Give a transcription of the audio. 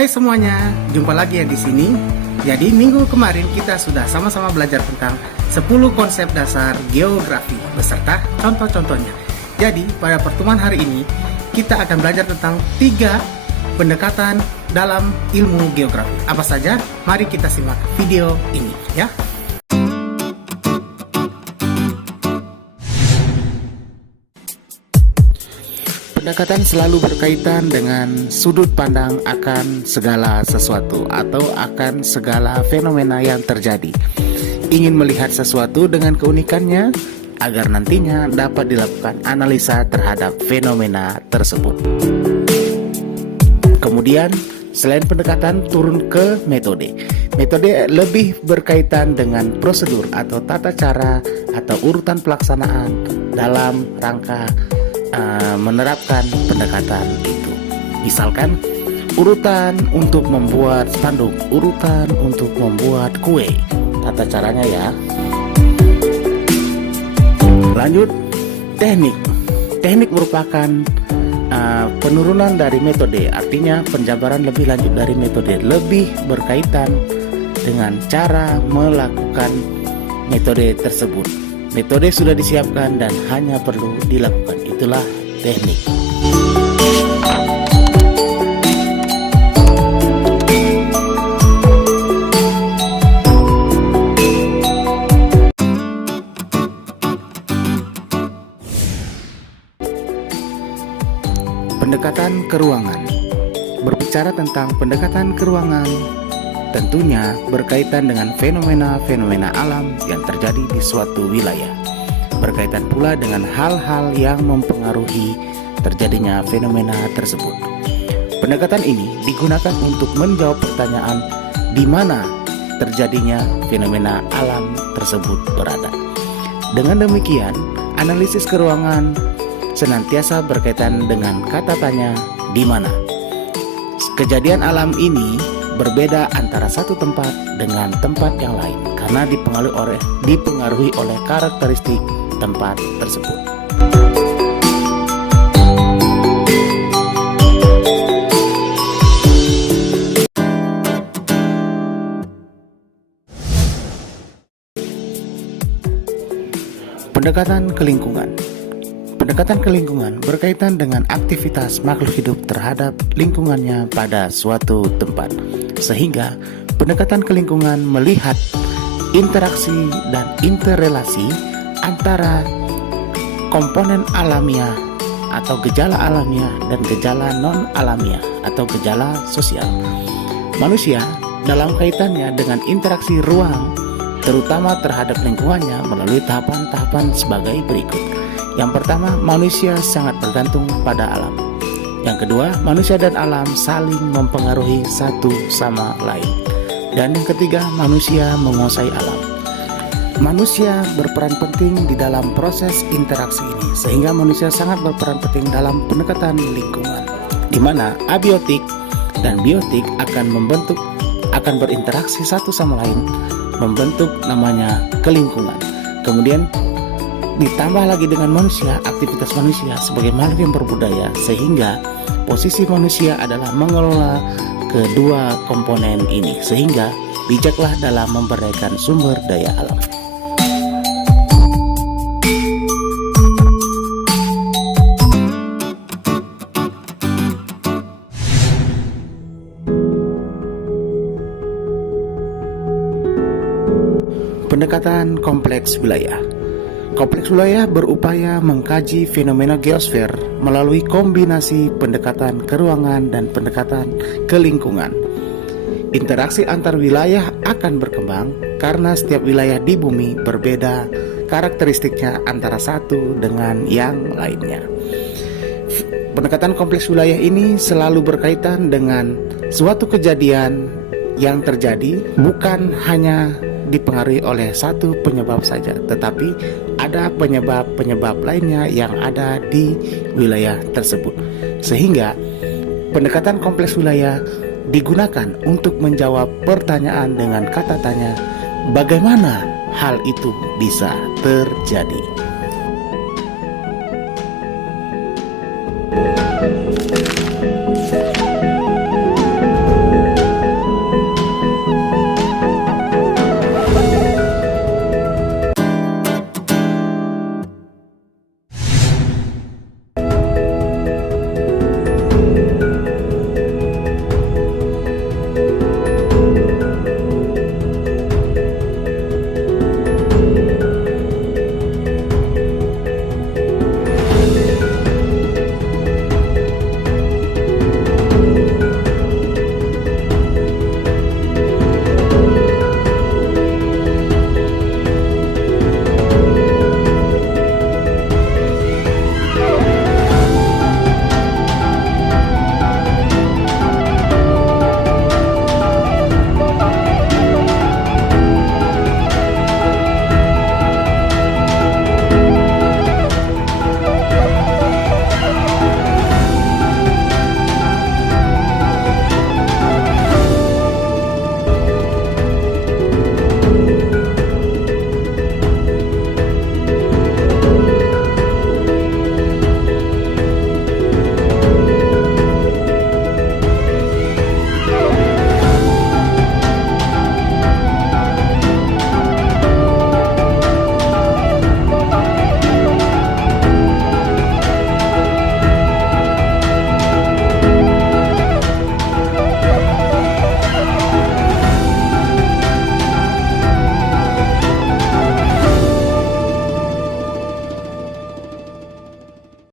Hai semuanya, jumpa lagi ya di sini. Jadi minggu kemarin kita sudah sama-sama belajar tentang 10 konsep dasar geografi beserta contoh-contohnya. Jadi pada pertemuan hari ini kita akan belajar tentang 3 pendekatan dalam ilmu geografi. Apa saja? Mari kita simak video ini ya. Pendekatan selalu berkaitan dengan sudut pandang akan segala sesuatu atau akan segala fenomena yang terjadi. Ingin melihat sesuatu dengan keunikannya agar nantinya dapat dilakukan analisa terhadap fenomena tersebut. Kemudian, selain pendekatan turun ke metode. Metode lebih berkaitan dengan prosedur atau tata cara atau urutan pelaksanaan dalam rangka menerapkan pendekatan itu. Misalkan urutan untuk membuat spanduk, urutan untuk membuat kue, tata caranya ya. Lanjut, teknik. Teknik merupakan penurunan dari metode, artinya penjabaran lebih lanjut dari metode, lebih berkaitan dengan cara melakukan metode tersebut. Metode sudah disiapkan dan hanya perlu dilakukan. Itulah teknik. Pendekatan ke ruangan. Berbicara tentang pendekatan ke ruangan, tentunya berkaitan dengan fenomena-fenomena alam yang terjadi di suatu wilayah. Berkaitan pula dengan hal-hal yang mempengaruhi terjadinya fenomena tersebut. Pendekatan ini digunakan untuk menjawab pertanyaan di mana terjadinya fenomena alam tersebut berada. Dengan demikian, analisis keruangan senantiasa berkaitan dengan kata tanya di mana. Kejadian alam ini berbeda antara satu tempat dengan tempat yang lain karena dipengaruhi oleh karakteristik tempat tersebut. Pendekatan ke lingkungan. Pendekatan ke lingkungan berkaitan dengan aktivitas makhluk hidup terhadap lingkungannya pada suatu tempat. Sehingga pendekatan ke lingkungan melihat interaksi dan interrelasi antara komponen alamiah atau gejala alamiah dan gejala non-alamiah atau gejala sosial. Manusia dalam kaitannya dengan interaksi ruang terutama terhadap lingkungannya melalui tahapan-tahapan sebagai berikut. Yang pertama, manusia sangat bergantung pada alam. Yang kedua, manusia dan alam saling mempengaruhi satu sama lain. Dan yang ketiga, manusia menguasai alam. Manusia berperan penting di dalam proses interaksi ini, sehingga manusia sangat berperan penting dalam pendekatan lingkungan, di mana abiotik dan biotik akan berinteraksi satu sama lain, membentuk namanya kelingkungan. Kemudian ditambah lagi dengan manusia, aktivitas manusia sebagai makhluk yang berbudaya, sehingga posisi manusia adalah mengelola kedua komponen ini, sehingga bijaklah dalam memberdayakan sumber daya alam. Pendekatan kompleks wilayah. Kompleks wilayah berupaya mengkaji fenomena geosfer melalui kombinasi pendekatan ke ruangan dan pendekatan ke lingkungan. Interaksi antar wilayah akan berkembang karena setiap wilayah di bumi berbeda karakteristiknya antara satu dengan yang lainnya. Pendekatan kompleks wilayah ini selalu berkaitan dengan suatu kejadian yang terjadi bukan hanya dipengaruhi oleh satu penyebab saja, tetapi ada penyebab-penyebab lainnya yang ada di wilayah tersebut. Sehingga pendekatan kompleks wilayah digunakan untuk menjawab pertanyaan dengan kata tanya, bagaimana hal itu bisa terjadi.